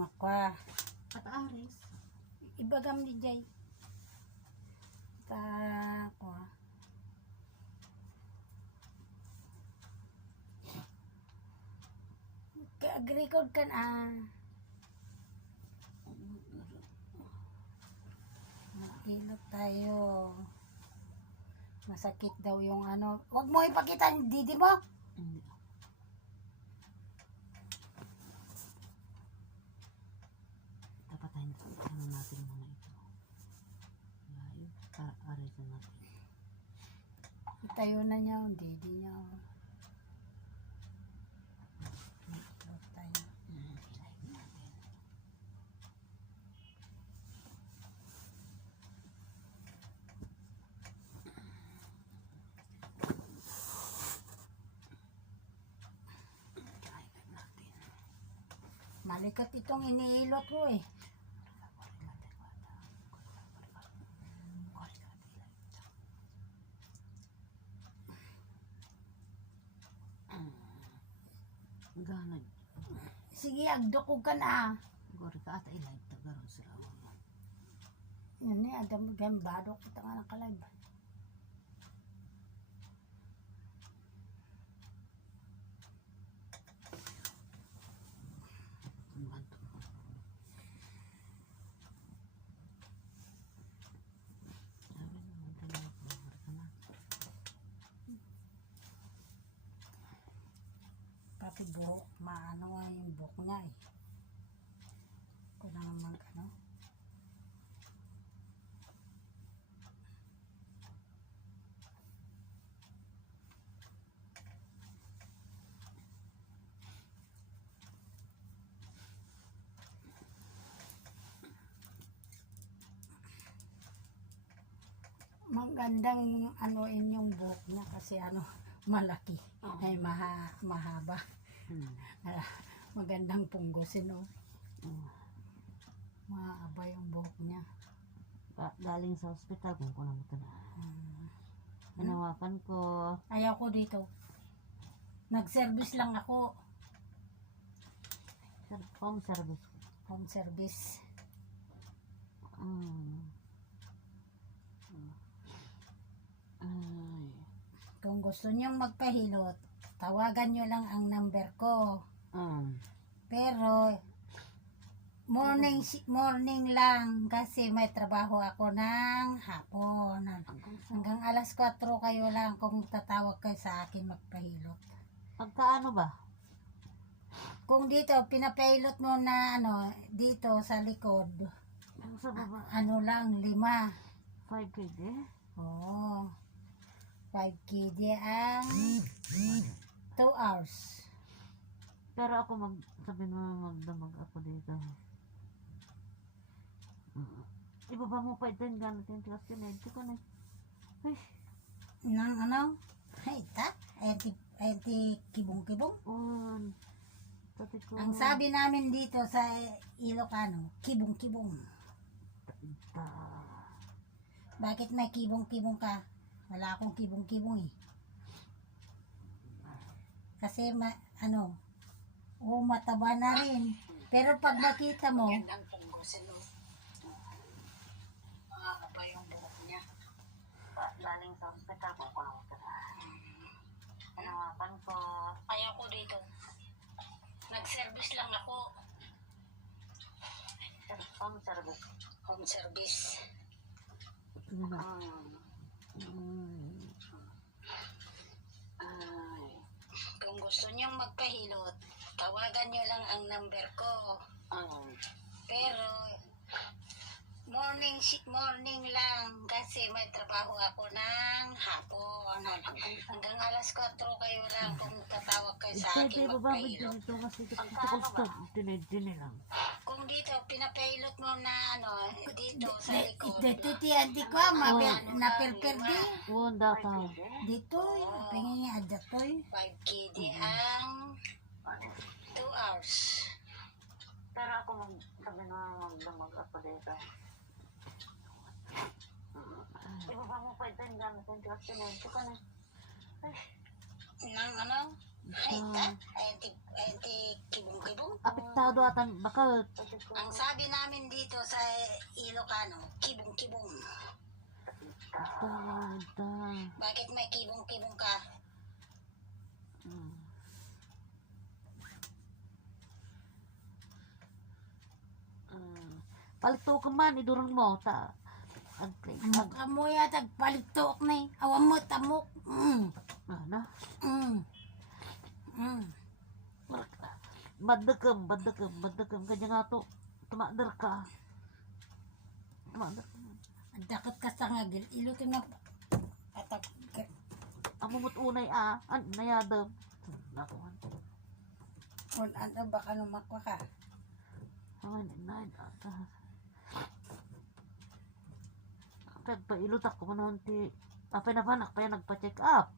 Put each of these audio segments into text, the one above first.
Makwa. At Aris. Ibagam di jay. Ta kwa. Ka-agree-record kan Mag-ilot tayo. Masakit daw yung ano. Huwag mo ipakita yung didi mo. Hindi. Tapatayin ano natin muna ito. Layo. Aris na natin. Itayo na niya yung didi niya. Ilot tayo. Ilayin natin. Ilayin natin. Malikat itong iniilot ko eh. Ganag. Sige, agdokog ka na. Gori ka ata ilay tagaron sila. Yun eh, adam gambado kita nga ng kalayb. Pati buhok, maano nga yung buhok niya eh. Kung naman ano. Magandang ano yung buhok niya kasi ano malaki ay mahaba. Magandang punggosin oh. Mahaba yung buhok niya. Galing sa ospital kung kuno mo ito na. Hinawakan ko. Ayaw ko dito. Nag-service lang ako. Home service. Home service. Ay. Kung gusto niyong magpahilot, tawagan niyo lang ang number ko. Pero morning lang kasi may trabaho ako ng hapon. Hanggang alas 4 kayo lang kung tatawag kayo sa akin magpahilot. Pagkaano ba? Kung dito, pinapahilot mo na ano, dito sa likod, Ang sa baba? ano lang, 5. 5 kg? Oo. 5 kg ang 2 hours. Pero ako sabi mo magdamag ako dito. Ibaba mo pa ito yung gamit yung tiwas kinento ko na. Ay. Nang ano? Ay, ta? Enti kibong-kibong. Sabi ko. Ang sabi namin dito sa Ilocano, kibong-kibong. Bakit may kibong-kibong ka? Wala akong kibong-kibong eh. Kasi mataba na rin. Pero pag nakita mo, magandang punggosin mo. Mahaba yung buhok niya. Galing sa ospital kung kuno mo ito na. Hinawakan ko. Ayaw ko dito. Nag-service lang ako. Home service. Home service. Kung gusto niyong magpahilot, tawagan niyo lang ang number ko. Pero morning lang kasi may trabaho ako ng hapon. Hanggang alas 4 kayo lang kung tatawag kayo sa akin magpahilot. Ito kasi gusto dinidini lang. Kung dito, pinapahilot mo na dito sa likod. Dito ti ko, napirpir di. Oo, data. Dito, pengen niya adatoy. 5 kg ang 2 hours. Pero ako sabi na magdamag ako dito. Ibaba mo pa ito yung gamit yung tiwas kinento ko na. Nang ano? Ay, ta? Ay, kibong-kibong. Apektado atan bakal. Ang sabi namin dito sa Ilocano, kibong-kibong. Ita. Bakit may kibong-kibong ka? Hmm. Palito ka man, idurang mo, ta. Amok amo yata palitok na eh. Awan mo tamok. Ano? Mm. Badagam. Kanya nga to, tumadar ka. Tumadar ka. Ang dakot ka sa ngagil. Ilutin na patak. Amumot unay nayadam. Nakuhan. Kung ano baka numakwa ka. Awan, Pagpailot ako manahon ti apay na panak pa yan nagpa-check up.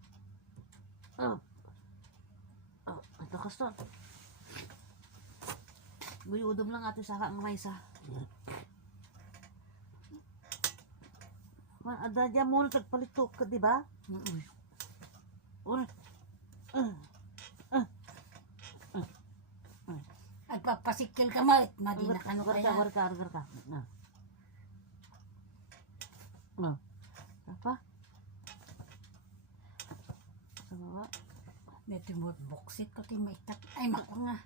Ito kasto. Guyudom lang ato sa ang maysa. Ada dyan mo nagpalitok ka, di ba? Una. Agpapasikil ka mo. Madina ka no kaya. Agar ka. Apa? Sa baba. Dito mo boksit ko ti may tak. Ay mako nga.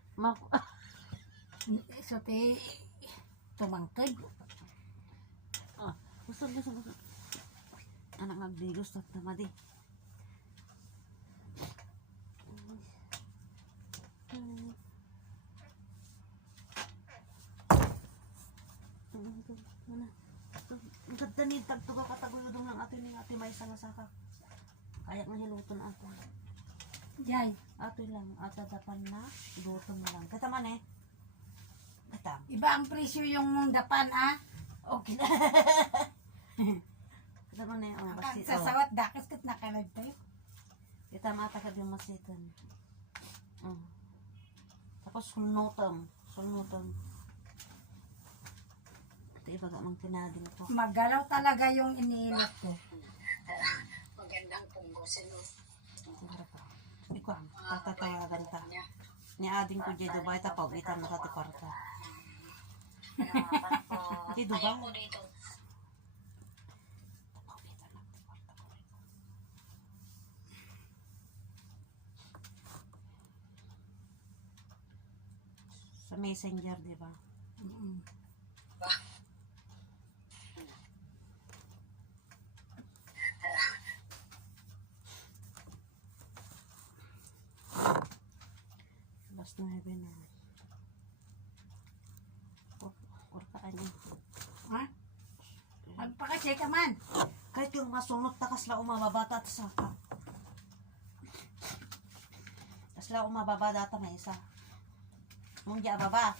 So ti tumangkad. Gusto. Anak nagdigos at tamadi. Ang ganda ni tagtuga kataguyodong ng ato ni ate may nga saka. Kaya nga hiluton ato. Jay. Ato lang, ato dapan na, hiluton na lang. Kata man eh. Kata. Iba ang presyo yung dapan ah. Okay na. Kata man eh, Ang basi. sasawat dakas kat nakalad tayo. Kita mata ka yung masitan. Tapos sulnutan. Ito iba ka mang tinadin ko. Magalaw talaga yung iniinat ko. Magandang punggosin mo. Ikaw, tatatawagan ka. Ni ading ko dyan Dubai, tapaw, itan na sa kwarta. Di Dubai? Ayaw ko dito. Tapaw, itan na sa kwarta ko. Sa messenger, di ba? Alas 9 na. Kurkaan yun. Ha? Magpakasya ka man. Kahit yung masunod takas la umababata at saka. Tas la umababata at may isa. Mung di ababa.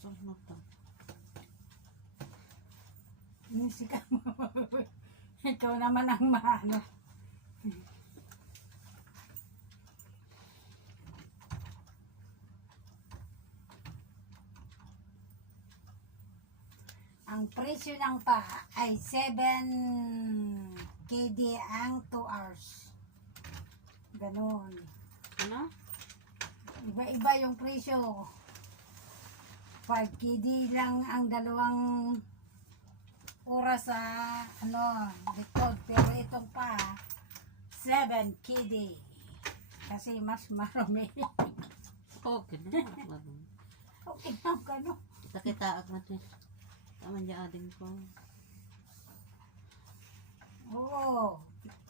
Sunod to. Musika mo. Ikaw naman ang maano. Ang presyo ng pa ay 7 KD ang 2 hours. Ganon. Ano? Iba-iba yung presyo. 5 KD lang ang dalawang oras sa likod. Pero itong pa 7 KD. Kasi mas marami. Okay na. Okay na gano'n. Kita at natin. Taman niya ading ko. Oo.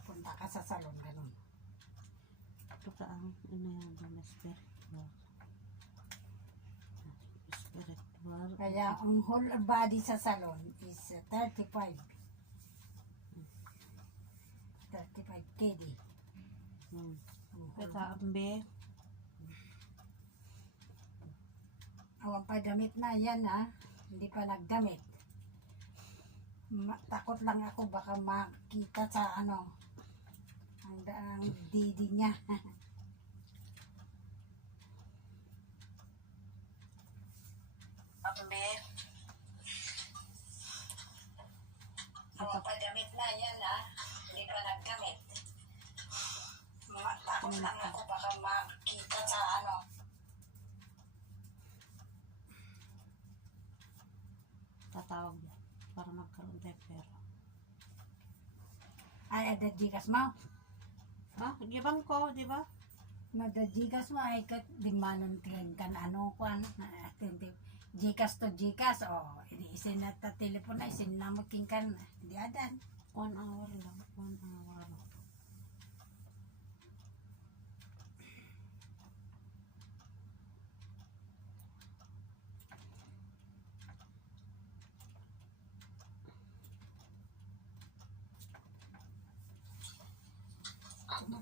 Punta ka sa salon gano'n. Ito ka ang inayaban na spirit box. Spirit Kaya ang whole body sa salon is 35. 35 KD. Hmm. Ang whole Kaya ambe. Awang pa damit na yan hindi pa nagdamit. Takot lang ako baka makita sa ang didi niya. Ambe. Awang pa damit na yan hindi pa nagdamit. Takot lang ako baka makita sa Tatawag niya para magkaroon tayo pera. Ay, ada Gcash mo. Ha? Gibang ko, di ba? Ada Gcash mo ay kat di manon kan kwan. Gcash to Gcash. Isin na ta telepon na isin na mo kan. Di adan. 1 hour lang. 1 hour.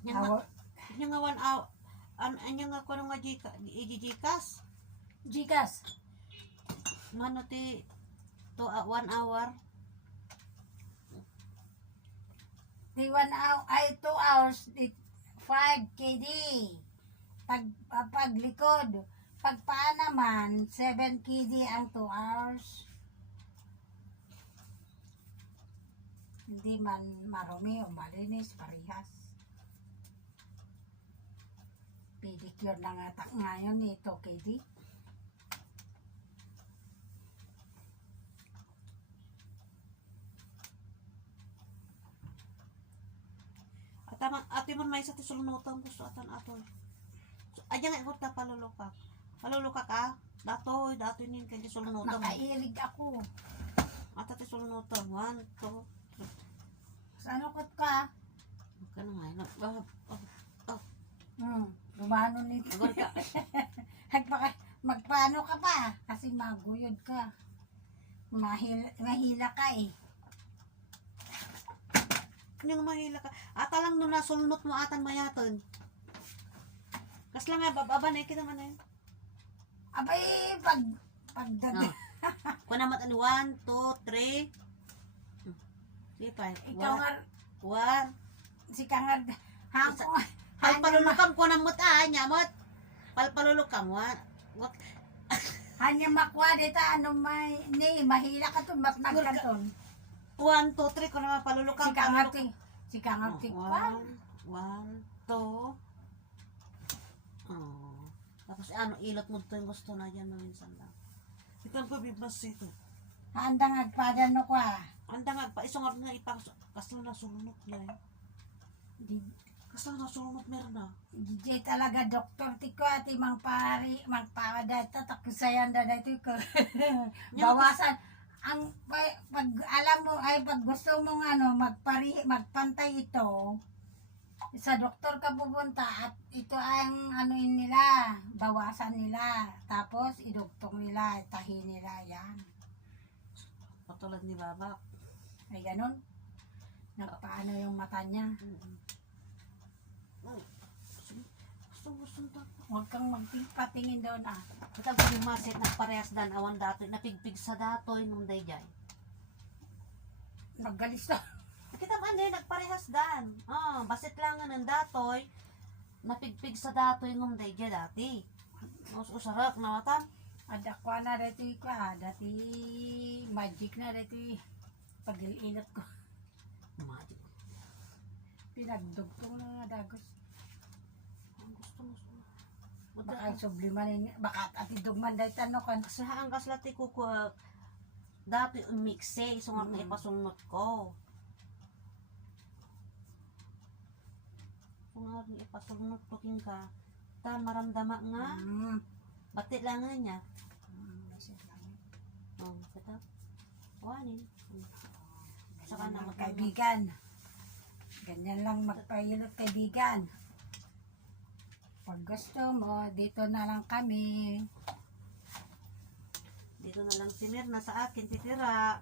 Awo, Nya nga 1 hour. Anya nga ko nga Gcash. Gcash. Mano ti to 1 hour. Di 1 hour ay 2 hours 5 KD. Paglikod. Pagpaan naman 7 KD ang 2 hours. Hindi man marumi o malinis parehas. Pedicure na nga ngayon ito KD. Ate man may sa tisulnutan gusto atan atoy. Aja nga ikot na palulukak. Palulukak datoy nin kay tisulnutan. Nakailig ako. Ata tisulnutan 1 2 Sa ano kot ka? Kana nga Lumano nito. Agor ka. Magpaano ka pa? Kasi maguyod ka. Mahila ka eh. Yung mahila ka. Ata lang nung nasulnot mo atan mayaton. Kas lang nga bababa na kita man eh. Abay, pagdag. No. Kuna mat 1 2 3. Sige pa. Ikaw nga, 1. si Kangar, hangko. Palpalulukam ko na mut nyamot. Palpalulukam wat. Hanya makwa dita, mahila ka to, matnagkan to. 1 2 3 ko na palulukam. Si Kangar, 1 2. Tapos ilot mo to yung gusto na dyan minsan lang. Ito ang pabibas ito. Handang agpadano ko Anda nga pa isong nga ipakas kaslo na sulunot na eh. Kaslo na sulunot meron na. DJ talaga doktor tiko ati magparadata takusayan da dito ko. Bawasan ang pag alam mo ay pag gusto mong magpantay ito sa doktor ka pupunta at ito ang nila, bawasan nila, tapos idugtong nila, tahi nila yan. Patulad ni Baba. Ay ganun. Nagpaano yung mata niya. Gusto to. Huwag kang magpatingin doon Ito ang pagbimasit na parehas dan awan datoy, napigpig sa datoy nung dayjay. Naggalis na. Kita man din, nagparehas dan. Basit lang nga ng datoy, napigpig sa datoy nung dayjay dati. Usarak na matan. Ada ko na dito ko dati magic na dito pag-iinot ko. Magic. Pinagdugtong na nga dagos. Gusto. Baka sublimanin, baka ati dugman dahil tanong kan. Kasi ang kaslati ko dati umikse, isungat na ipasunod ko. Sungat na ipasunod ko king ka. Maramdama nga. Batit lang nga niya. Kita. Wanin. Saka na Kaibigan. Ganyan lang magpahilot kaibigan. Pag gusto mo, dito na lang kami. Dito na lang si Mirna sa akin titira.